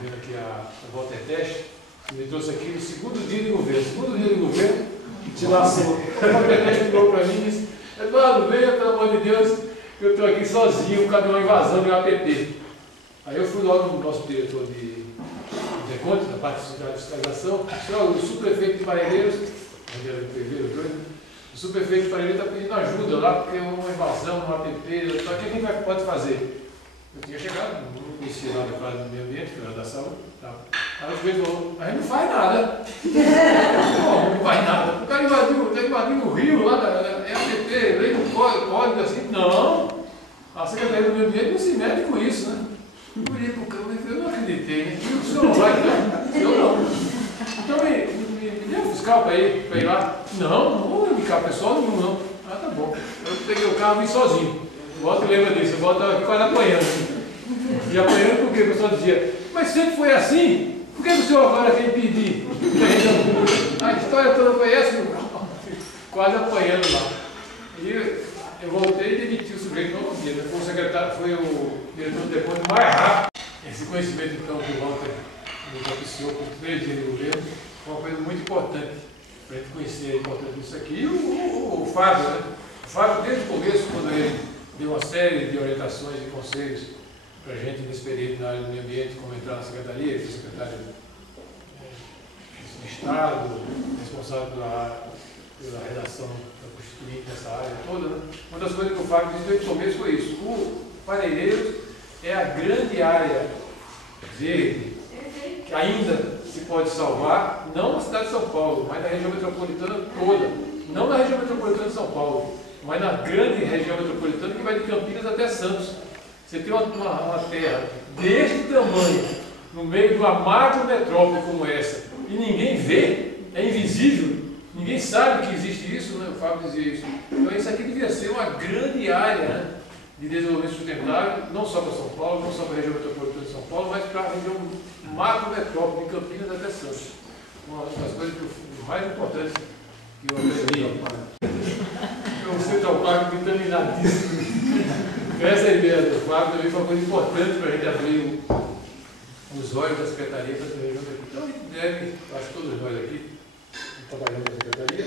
vendo aqui a Walter Teste, que me trouxe aqui no segundo dia de governo. Segundo dia de governo, te laçou. A Walter Teste ligou para mim e disse: Eduardo, venha, pelo amor de Deus, que eu estou aqui sozinho, por causa de uma invasão de um APP. Aí eu fui logo no nosso diretor de contas, da parte de fiscalização, o subprefeito de Parelheiros, onde era o prefeito, o subprefeito de Parelheiros está pedindo ajuda lá, porque é uma invasão, um APP, só que quem pode fazer? Eu tinha chegado, não conhecia lá da casa do meio ambiente, que era da saúde. Tá. Aí o juiz falou: a gente não faz nada. Não faz nada. O cara está invadindo o rio lá, é APP, lei do código assim. Não, a Secretaria do Meio Ambiente não se mete com isso, né? Eu olhei para o cara e eu não acreditei, né? O senhor não vai, né? Eu não. Então me dê um fiscal para ir lá. Não vou indicar pessoal nenhum, não. Ah, tá bom. Eu peguei o carro e vim sozinho. O Walter lembra disso, o Walter estava quase apanhando. E apanhando porque o pessoal dizia: mas sempre foi assim? Por que o senhor agora quer impedir? A história toda foi essa, quase apanhando lá. E eu voltei e demiti o sujeito no outro dia. Foi o secretário, foi o diretor de depois mais rápido. Esse conhecimento então que o Walter me propiciou por 3 dias de governo foi uma coisa muito importante para a gente conhecer a importância disso aqui. E o Fábio, né? O Fábio, desde o começo, quando ele deu uma série de orientações e conselhos para a gente nesse período na área do meio ambiente, como entrar na secretaria, ele foi secretário de Estado, responsável pela redação da Constituinte nessa área toda, né? Uma das coisas que o Fábio disse desde o começo foi isso: o Parelheiros é a grande área verde que ainda se pode salvar, não na cidade de São Paulo, mas na região metropolitana toda. Não na região metropolitana de São Paulo, mas na grande região metropolitana que vai de Campinas até Santos. Você tem uma terra deste tamanho, no meio de uma macrometrópole como essa, e ninguém vê, é invisível, ninguém sabe que existe isso, né? O Fábio dizia isso. Então isso aqui devia ser uma grande área, né, de desenvolvimento sustentável, não só para São Paulo, não só para a região metropolitana de São Paulo, mas para a região macrometrópole de Campinas até Santos. Uma das coisas mais importantes que eu aprendi. O Central Park vitaminadíssimo. Essa é a ideia do Fábio também foi uma coisa importante para a gente abrir os olhos da Secretaria para essa região daqui. Então a gente deve, acho que todos nós aqui, trabalhando na Secretaria,